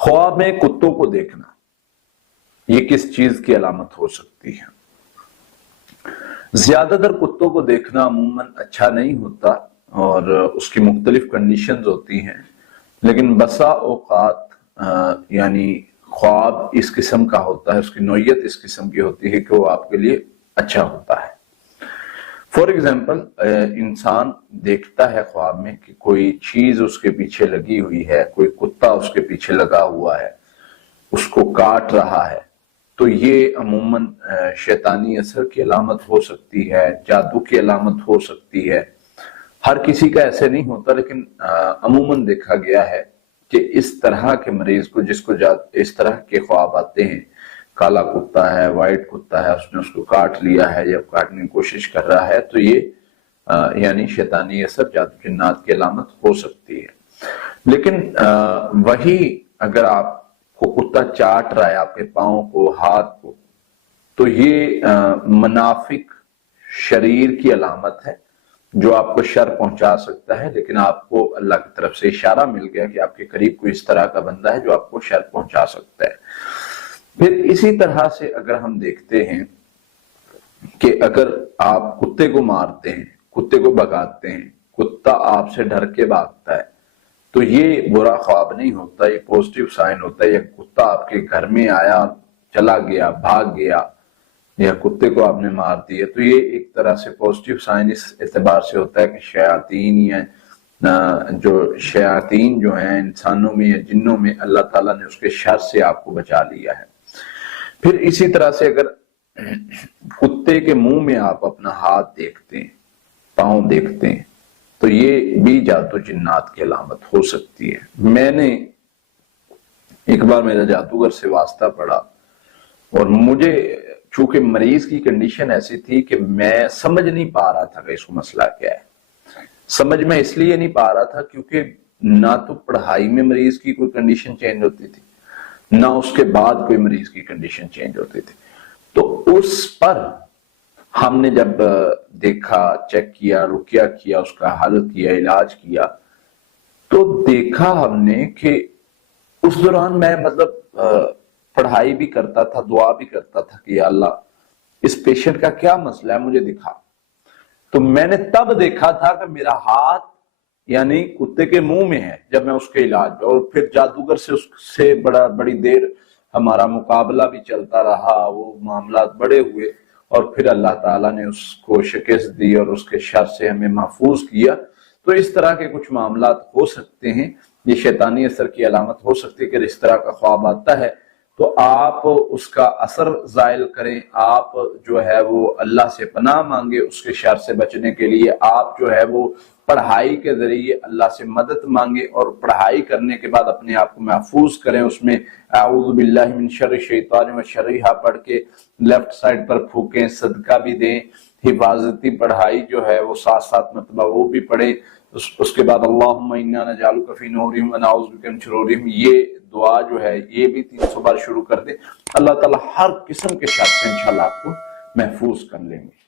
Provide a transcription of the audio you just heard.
ख्वाब में कुत्तों को देखना ये किस चीज की अलामत हो सकती है? ज्यादातर कुत्तों को देखना अमूमन अच्छा नहीं होता और उसकी मुख्तलिफ कंडीशंस होती हैं, लेकिन बसा औकात यानी ख्वाब इस किस्म का होता है, उसकी नौयत इस किस्म की होती है कि वो आपके लिए अच्छा होता है। फॉर एग्जाम्पल, इंसान देखता है ख्वाब में कि कोई चीज उसके पीछे लगी हुई है, कोई कुत्ता उसके पीछे लगा हुआ है, उसको काट रहा है, तो ये अमूमन शैतानी असर की अलामत हो सकती है, जादू की अलामत हो सकती है। हर किसी का ऐसे नहीं होता, लेकिन अमूमन देखा गया है कि इस तरह के मरीज को, जिसको इस तरह के ख्वाब आते हैं, काला कुत्ता है, वाइट कुत्ता है, उसने उसको काट लिया है या काटने की कोशिश कर रहा है, तो ये यानी शैतानी असर, जादू जिन्नात की अलामत हो सकती है। लेकिन वही अगर आपको कुत्ता चाट रहा है आपके पाँव को, हाथ को, तो ये मुनाफिक शरीर की अलामत है जो आपको शर पहुंचा सकता है। लेकिन आपको अल्लाह की तरफ से इशारा मिल गया कि आपके करीब कोई इस तरह का बंदा है जो आपको शर पहुंचा सकता है। फिर इसी तरह से अगर हम देखते हैं कि अगर आप कुत्ते को मारते हैं, कुत्ते को भगाते हैं, कुत्ता आपसे डर के भागता है, तो ये बुरा ख्वाब नहीं होता, ये पॉजिटिव साइन होता है। या कुत्ता आपके घर में आया, चला गया, भाग गया, या कुत्ते को आपने मार दिया, तो ये एक तरह से पॉजिटिव साइन इस एतबार से होता है कि शयातीन या शयातीन जो हैं इंसानों में या जिन्नों में, अल्लाह ताला ने उसके शर से आपको बचा लिया है। फिर इसी तरह से अगर कुत्ते के मुंह में आप अपना हाथ देखते हैं, पांव देखते हैं, तो ये भी जादू जिन्नात की अलामत हो सकती है। मैंने एक बार मेरा जादूगर से वास्ता पड़ा और मुझे चूंकि मरीज की कंडीशन ऐसी थी कि मैं समझ नहीं पा रहा था कि इसको मसला क्या है। समझ में इसलिए नहीं पा रहा था क्योंकि ना तो पढ़ाई में मरीज की कोई कंडीशन चेंज होती थी, ना उसके बाद कोई मरीज की कंडीशन चेंज होती थी। तो उस पर हमने जब देखा, चेक किया, रुकिया किया, उसका हल किया, इलाज किया, तो देखा हमने कि उस दौरान मैं पढ़ाई भी करता था, दुआ भी करता था कि या अल्लाह इस पेशेंट का क्या मसला है मुझे दिखा। तो मैंने तब देखा था कि मेरा हाथ यानी कुत्ते के मुंह में है जब मैं उसके इलाज, और फिर जादूगर से उससे बड़ी देर हमारा मुकाबला भी चलता रहा, वो मामला बड़े हुए और फिर अल्लाह ताला ने उसको शिकस्त दी और उसके शर से हमें महफूज किया। तो इस तरह के कुछ मामला हो सकते हैं, ये शैतानी असर की अलामत हो सकती है कि इस तरह का ख्वाब आता है तो आप उसका असर जायल करें, आप जो है वो अल्लाह से पनाह मांगे उसके शर से बचने के लिए। आप जो है वो पढ़ाई के जरिए अल्लाह से मदद मांगे और पढ़ाई करने के बाद अपने आप को महफूज करें, उसमें आऊज़ु बिल्लाहि मिन शर्रि शैतानि व शर्रिहा पढ़ के लेफ्ट साइड पर फूकें, सदका भी दें, हिफाजती पढ़ाई जो है वो 7-7 मरतबा वो भी पढ़े। उसके बाद अल्लाहुम्मा इन्ना नजअलुका फी नूरिहिम व नऊज़ु बिका मिन शुरूरिहिम, ये दुआ जो है ये भी 300 बार शुरू कर दे। अल्लाह ताला हर किस्म के शर से इंशाल्लाह आपको महफूज कर लेंगे।